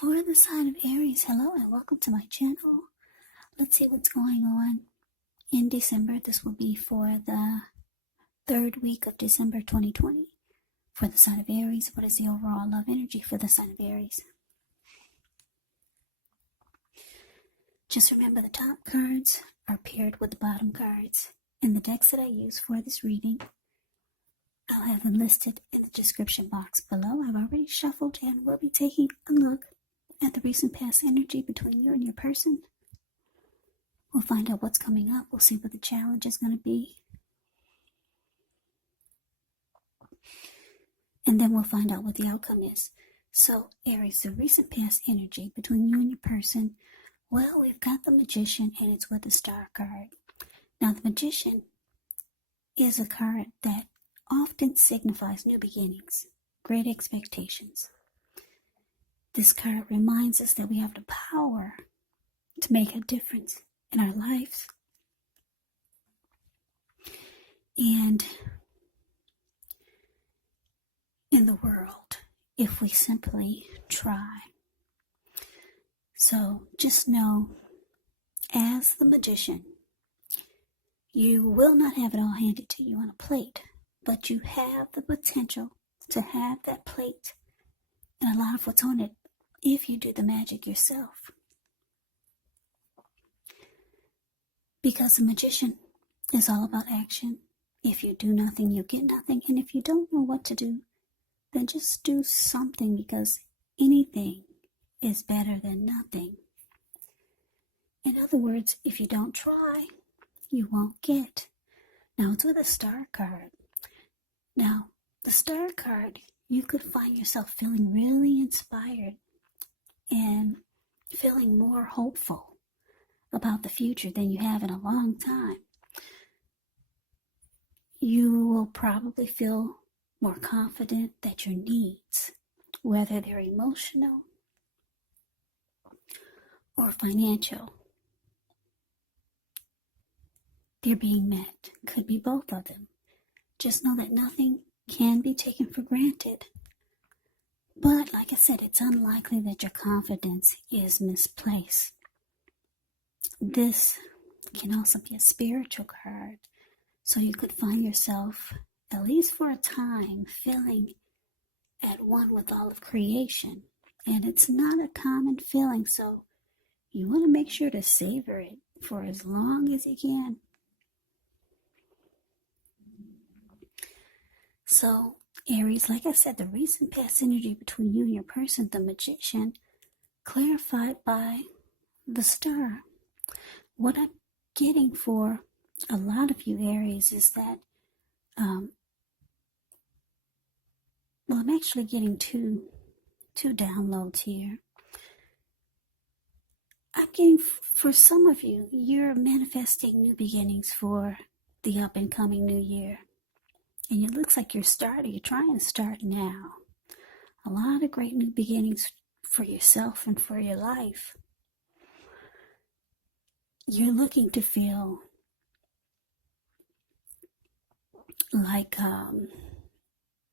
For the sign of Aries, hello and welcome to my channel. Let's see what's going on in December. This will be for the third week of December 2020. For the sign of Aries, what is the overall love energy for the sign of Aries? Just remember the top cards are paired with the bottom cards. And the decks that I use for this reading, I'll have them listed in the description box below. I've already shuffled and we'll be taking a look at the recent past energy between you and your person. We'll find out what's coming up. We'll see what the challenge is going to be. And then we'll find out what the outcome is. So, Aries, the recent past energy between you and your person. Well, we've got the Magician and it's with the Star card. Now, the Magician is a card that often signifies new beginnings, great expectations. This card reminds us that we have the power to make a difference in our lives and in the world if we simply try. So just know, as the Magician, you will not have it all handed to you on a plate, but you have the potential to have that plate and a lot of what's on it if you do the magic yourself. Because the Magician is all about action. If you do nothing, you get nothing. And if you don't know what to do, then just do something, because anything is better than nothing. In other words, if you don't try, you won't get. Now, it's with a Star card. Now, the Star card, you could find yourself feeling really inspired and feeling more hopeful about the future than you have in a long time. You will probably feel more confident that your needs, whether they're emotional or financial, they're being met. Could be both of them. Just know that nothing can be taken for granted. But like I said, it's unlikely that your confidence is misplaced. This can also be a spiritual card. So you could find yourself, at least for a time, feeling at one with all of creation. And it's not a common feeling, so you want to make sure to savor it for as long as you can. So, Aries, like I said, the recent past energy between you and your person, the Magician, clarified by the Star. What I'm getting for a lot of you, Aries, is that, I'm actually getting two downloads here. I'm getting, for some of you, you're manifesting new beginnings for the up and coming new year. And it looks like you're trying to start now. A lot of great new beginnings for yourself and for your life. You're looking to feel like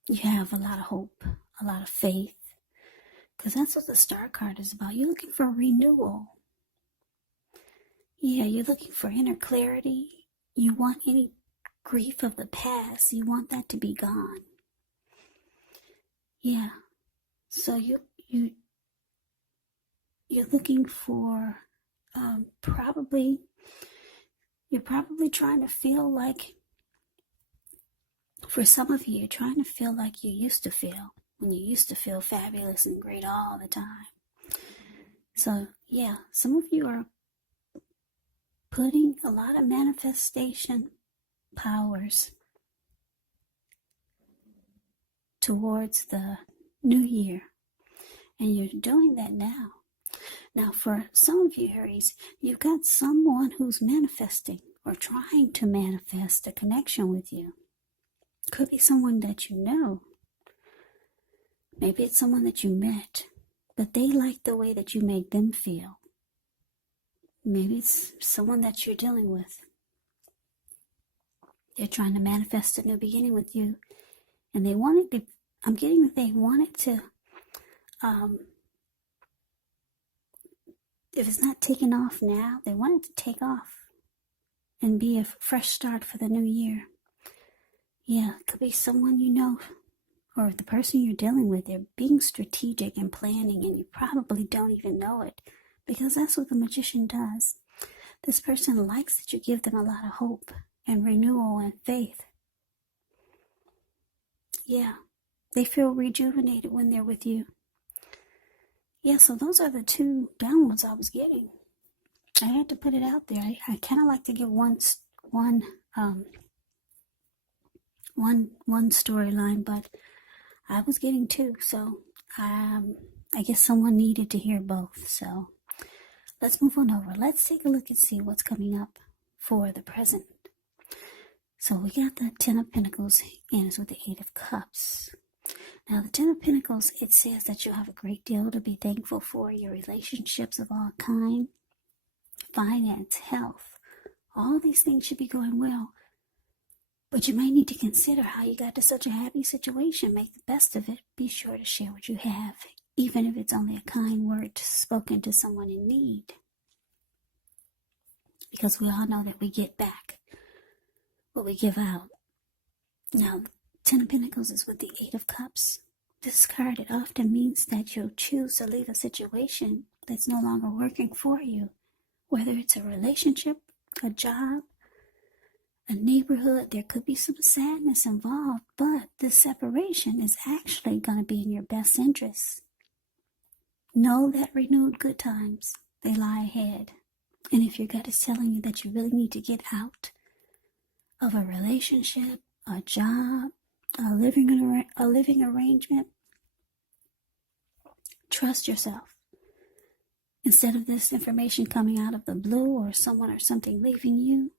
you have a lot of hope, a lot of faith. Because that's what the Star card is about. You're looking for renewal. Yeah, you're looking for inner clarity. You want any grief of the past, you want that to be gone. Yeah. So you're looking for you're probably trying to feel like, for some of you, you're trying to feel like you used to feel, when you used to feel fabulous and great all the time. So yeah, some of you are putting a lot of manifestation powers towards the new year, and you're doing that now. Now, for some of you, Aries, you've got someone who's manifesting or trying to manifest a connection with you. Could be someone that you know. Maybe it's someone that you met, but they like the way that you make them feel. Maybe it's someone that you're dealing with. They're trying to manifest a new beginning with you, and they wanted to, I'm getting that they wanted to if it's not taking off now, they want it to take off and be a fresh start for the new year. Yeah, it could be someone you know, or the person you're dealing with. They're being strategic and planning, and you probably don't even know it, because that's what the magician does. This person likes that you give them a lot of hope and renewal and faith. Yeah, they feel rejuvenated when they're with you. Yeah, so those are the two downloads I was getting. I had to put it out there. I kind of like to give one storyline, but I was getting two, so I guess someone needed to hear both. So let's move on over. Let's take a look and see what's coming up for the present. So we got the Ten of Pentacles, and it's with the Eight of Cups. Now, the Ten of Pentacles, it says that you'll have a great deal to be thankful for. Your relationships of all kind, finance, health, all these things should be going well. But you might need to consider how you got to such a happy situation. Make the best of it. Be sure to share what you have, even if it's only a kind word spoken to someone in need. Because we all know that we get back what we give out. Now, Ten of Pentacles is with the Eight of Cups. This card, it often means that you'll choose to leave a situation that's no longer working for you. Whether it's a relationship, a job, a neighborhood, there could be some sadness involved, but this separation is actually going to be in your best interest. Know that renewed good times, they lie ahead. And if your gut is telling you that you really need to get out of a relationship, a job, a living arrangement, trust yourself. Instead of this information coming out of the blue or someone or something leaving you,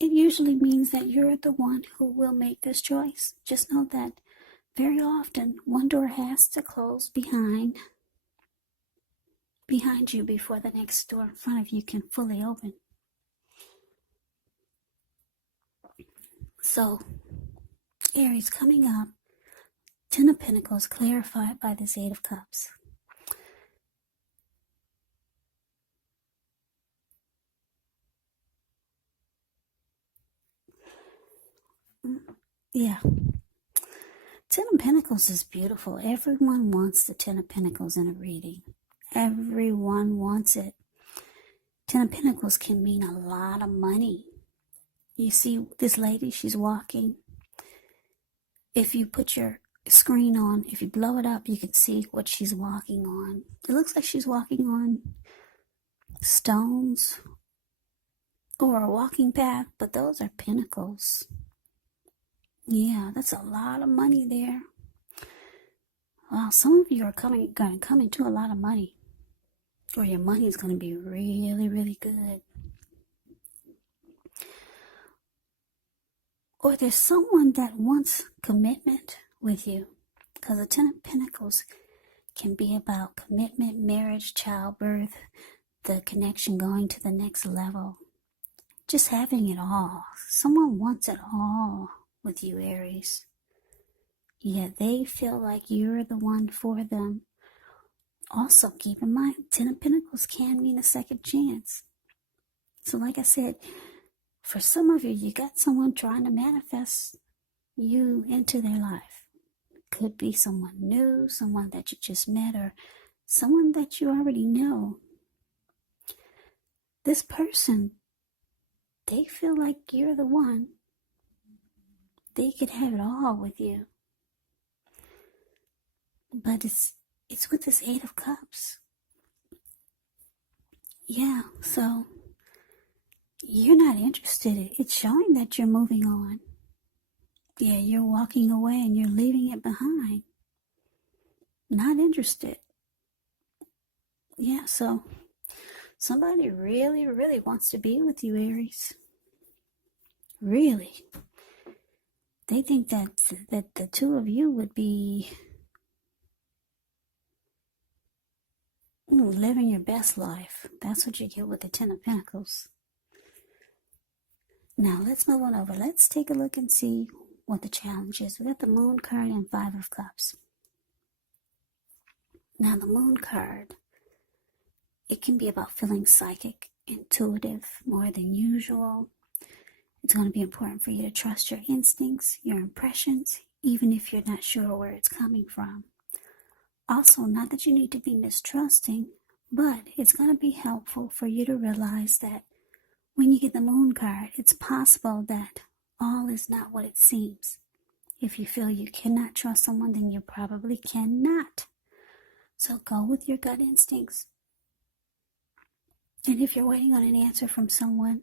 it usually means that you're the one who will make this choice. Just know that very often one door has to close behind you before the next door in front of you can fully open. So, Aries, coming up, Ten of Pentacles clarified by this Eight of Cups. Yeah. Ten of Pentacles is beautiful. Everyone wants the Ten of Pentacles in a reading. Everyone wants it. Ten of Pentacles can mean a lot of money. You see this lady, she's walking. If you put your screen on, if you blow it up, you can see what she's walking on. It looks like she's walking on stones or a walking path, but those are pentacles. Yeah, that's a lot of money there. Wow, some of you are going to come into a lot of money, or your money is going to be really, really good. Or there's someone that wants commitment with you, because the Ten of Pentacles can be about commitment, marriage, childbirth, the connection going to the next level, just having it all. Someone wants it all with you, Aries. Yeah, they feel like you're the one for them. Also, keep in mind, Ten of Pentacles can mean a second chance. So like I said, for some of you, you got someone trying to manifest you into their life. Could be someone new, someone that you just met, or someone that you already know. This person, they feel like you're the one. They could have it all with you. But it's with this Eight of Cups. Yeah, so you're not interested. It's showing that you're moving on. Yeah, you're walking away and you're leaving it behind. Not interested. Yeah, so somebody really, really wants to be with you, Aries. Really. They think that the two of you would be living your best life. That's what you get with the Ten of Pentacles. Now, let's move on over. Let's take a look and see what the challenge is. We got the Moon card and Five of Cups. Now, the Moon card, it can be about feeling psychic, intuitive, more than usual. It's going to be important for you to trust your instincts, your impressions, even if you're not sure where it's coming from. Also, not that you need to be mistrusting, but it's going to be helpful for you to realize that when you get the moon card, it's possible that all is not what it seems. If you feel you cannot trust someone, then you probably cannot. So go with your gut instincts. And if you're waiting on an answer from someone,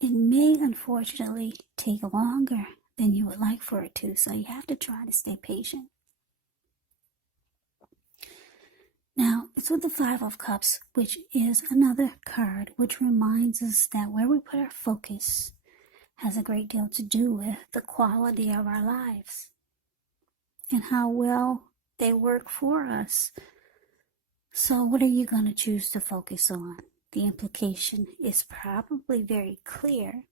it may unfortunately take longer than you would like for it to. So you have to try to stay patient. Now, it's with the Five of Cups, which is another card which reminds us that where we put our focus has a great deal to do with the quality of our lives and how well they work for us. So what are you going to choose to focus on? The implication is probably very clear.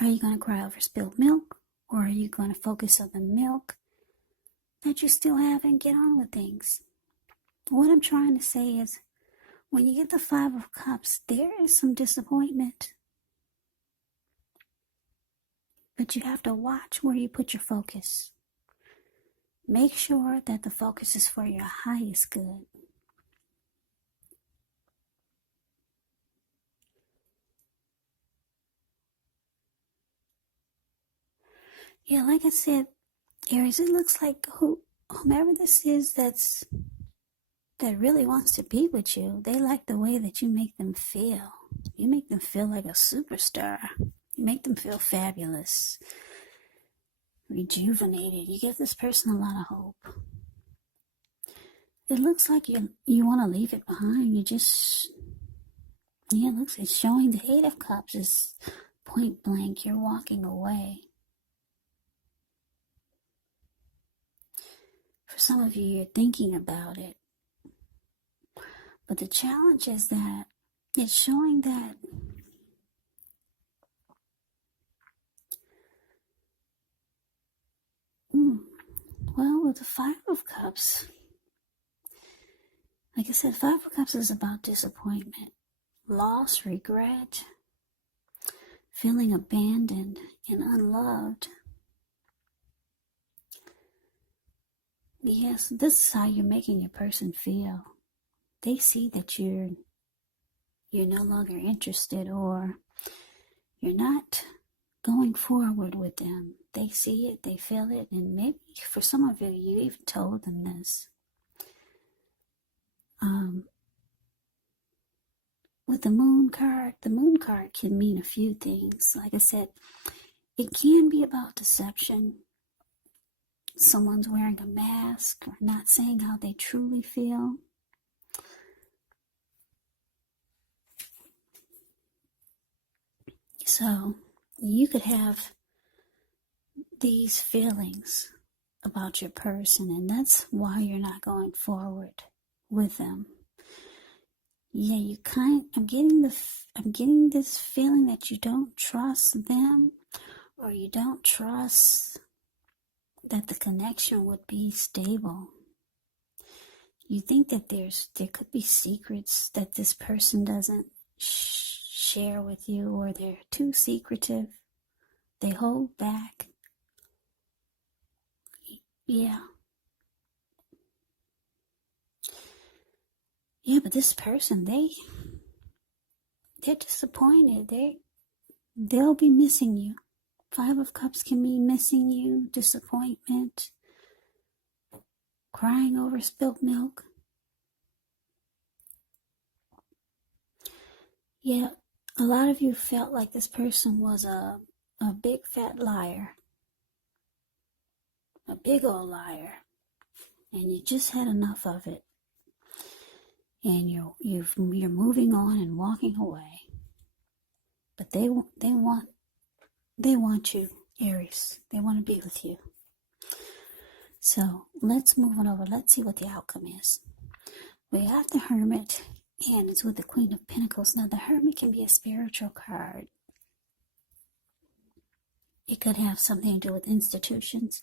Are you going to cry over spilled milk, or are you going to focus on the milk that you still have and get on with things? What I'm trying to say is, when you get the Five of Cups, there is some disappointment. But you have to watch where you put your focus. Make sure that the focus is for your highest good. Yeah, like I said, Aries, it looks like whomever this is that really wants to be with you, they like the way that you make them feel. You make them feel like a superstar. You make them feel fabulous, rejuvenated. You give this person a lot of hope. It looks like you want to leave it behind. It looks, it's showing the Eight of Cups is point blank. You're walking away. For some of you, you're thinking about it. But the challenge is that it's showing that with the Five of Cups, like I said, Five of Cups is about disappointment, loss, regret, feeling abandoned and unloved. Yes, this is how you're making your person feel. They see that you're no longer interested, or you're not going forward with them. They see it, they feel it, and maybe for some of you, you even told them this. With the moon card can mean a few things. Like I said, it can be about deception. Someone's wearing a mask or not saying how they truly feel. So you could have these feelings about your person, and that's why you're not going forward with them. Yeah, I'm getting this feeling that you don't trust them, or you don't trust that the connection would be stable. You think that there could be secrets that this person doesn't share with you, or they're too secretive. They hold back. Yeah. Yeah, but this person, they're disappointed. They'll be missing you. Five of Cups can mean missing you, disappointment, crying over spilt milk. Yeah, a lot of you felt like this person was a big fat liar. A big old liar. And you just had enough of it. And you're moving on and walking away. But they want you, Aries. They want to be with you. So let's move on over. Let's see what the outcome is. We have the Hermit, and it's with the Queen of Pentacles. Now, the Hermit can be a spiritual card. It could have something to do with institutions,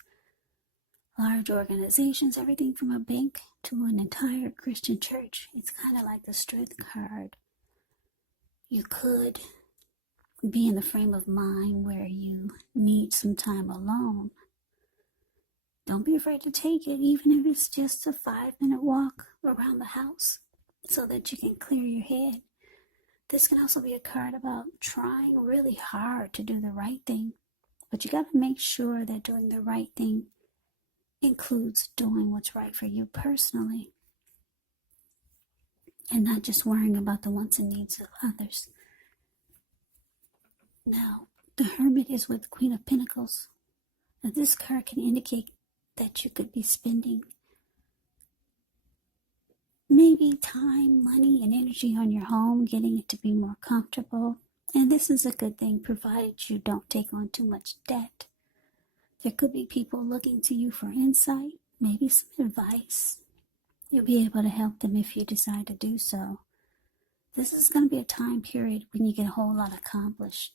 large organizations, everything from a bank to an entire Christian church. It's kind of like the Strength card. You could be in the frame of mind where you need some time alone. Don't be afraid to take it, even if it's just a 5-minute walk around the house so that you can clear your head. This can also be a card about trying really hard to do the right thing, but you got to make sure that doing the right thing includes doing what's right for you personally and not just worrying about the wants and needs of others. Now, the Hermit is with Queen of Pentacles. Now, this card can indicate that you could be spending maybe time, money, and energy on your home, getting it to be more comfortable. And this is a good thing, provided you don't take on too much debt. There could be people looking to you for insight, maybe some advice. You'll be able to help them if you decide to do so. This is going to be a time period when you get a whole lot accomplished.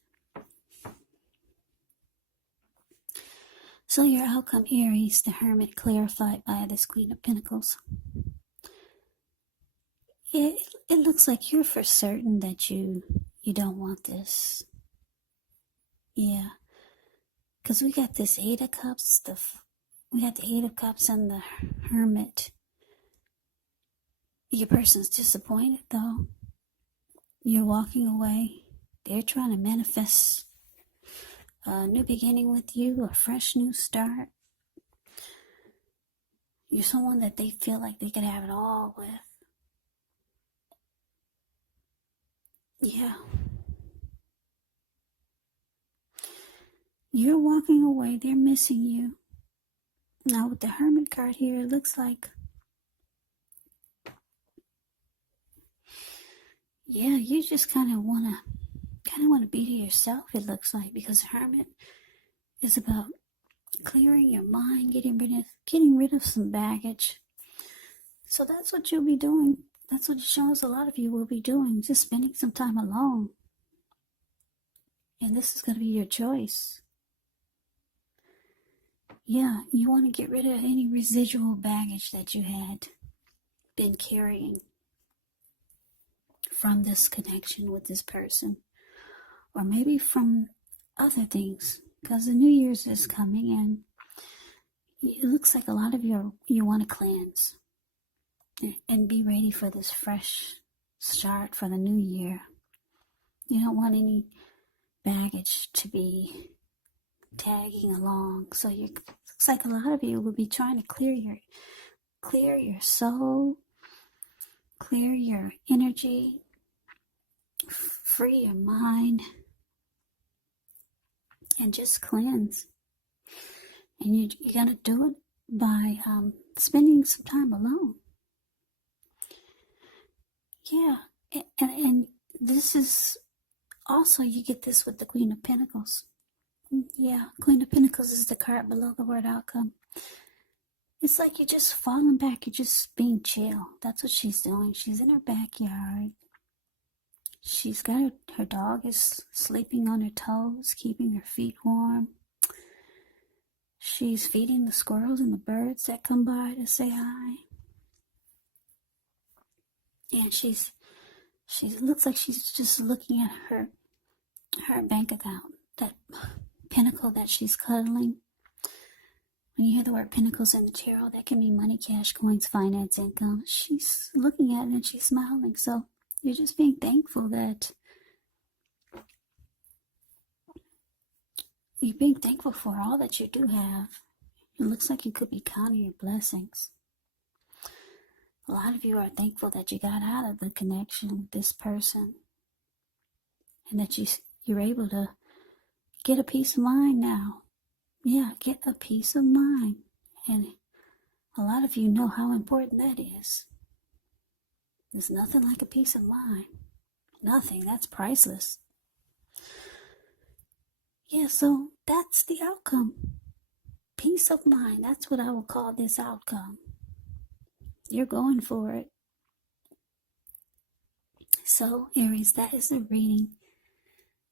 So your outcome, Aries, the Hermit, clarified by this Queen of Pentacles. It looks like you're for certain that you don't want this. Yeah. Because we got this 8 of Cups, we got the 8 of Cups and the Hermit. Your person's disappointed though. You're walking away. They're trying to manifest a new beginning with you, a fresh new start. You're someone that they feel like they could have it all with. Yeah. You're walking away. They're missing you. Now with the Hermit card here, it looks like, yeah, you just kind of want to be to yourself, it looks like, because Hermit is about clearing your mind, getting rid of some baggage. So that's what you'll be doing. That's what it shows a lot of you will be doing, just spending some time alone. And this is going to be your choice. Yeah, you want to get rid of any residual baggage that you had been carrying from this connection with this person, or maybe from other things, because the New Year's is coming and it looks like a lot of you want to cleanse and be ready for this fresh start for the new year. You don't want any baggage to be tagging along. So it looks like a lot of you will be trying to clear your soul, clear your energy, free your mind, and just cleanse. And you got to do it by spending some time alone. Yeah, and this is also, you get this with the Queen of Pentacles. Yeah, Queen of Pentacles is the card below the word outcome. It's like you're just falling back, you're just being chill. That's what she's doing. She's in her backyard. She's got her dog is sleeping on her toes, keeping her feet warm. She's feeding the squirrels and the birds that come by to say hi. And she looks like she's just looking at her bank account, that pentacle that she's cuddling. When you hear the word pentacles in the tarot, that can mean money, cash, coins, finance, income. She's looking at it and she's smiling. So you're just being thankful that you're being thankful for all that you do have. It looks like you could be counting your blessings. A lot of you are thankful that you got out of the connection with this person and that you're able to get a peace of mind now. Yeah, get a peace of mind. And a lot of you know how important that is. There's nothing like a peace of mind. Nothing. That's priceless. Yeah, so that's the outcome. Peace of mind. That's what I will call this outcome. You're going for it. So, Aries, that is the reading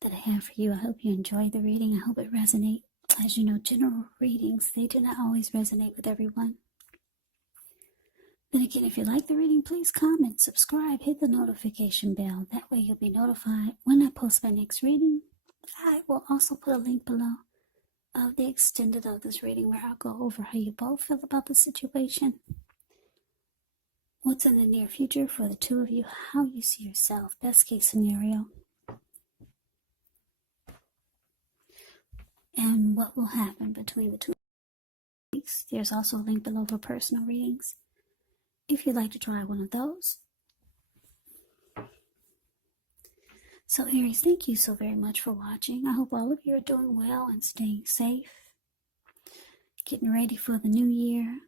that I have for you. I hope you enjoyed the reading. I hope it resonates As you know, general readings, they do not always resonate with everyone. Then again, if you like the reading, please comment, subscribe, hit the notification bell. That way you'll be notified when I post my next reading. I will also put a link below of the extended of this reading where I'll go over how you both feel about the situation, what's in the near future for the two of you, how you see yourself, best case scenario, and what will happen between the two weeks. There's also a link below for personal readings if you'd like to try one of those. So Aries, thank you so very much for watching. I hope all of you are doing well and staying safe, getting ready for the new year,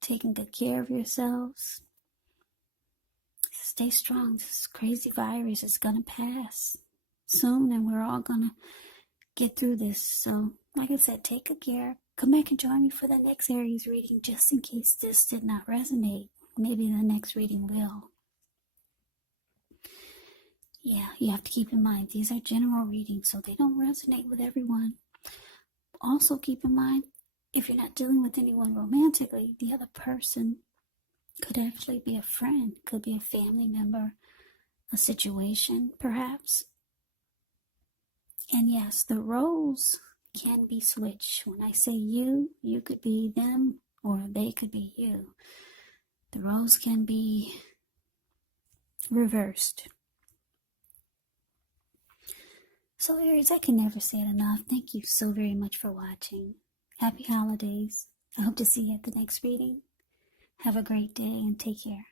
taking good care of yourselves. Stay strong. This crazy virus is gonna pass soon and we're all gonna get through this. So like I said, take good care. Come back and join me for the next Aries reading, just in case this did not resonate. Maybe the next reading will. Yeah, you have to keep in mind, these are general readings, so they don't resonate with everyone. Also keep in mind, if you're not dealing with anyone romantically, the other person could actually be a friend, could be a family member, a situation, perhaps. And yes, the roles can be switched. When I say you, you could be them, or they could be you. The roles can be reversed. So Aries, I can never say it enough. Thank you so very much for watching. Happy holidays. I hope to see you at the next reading. Have a great day and take care.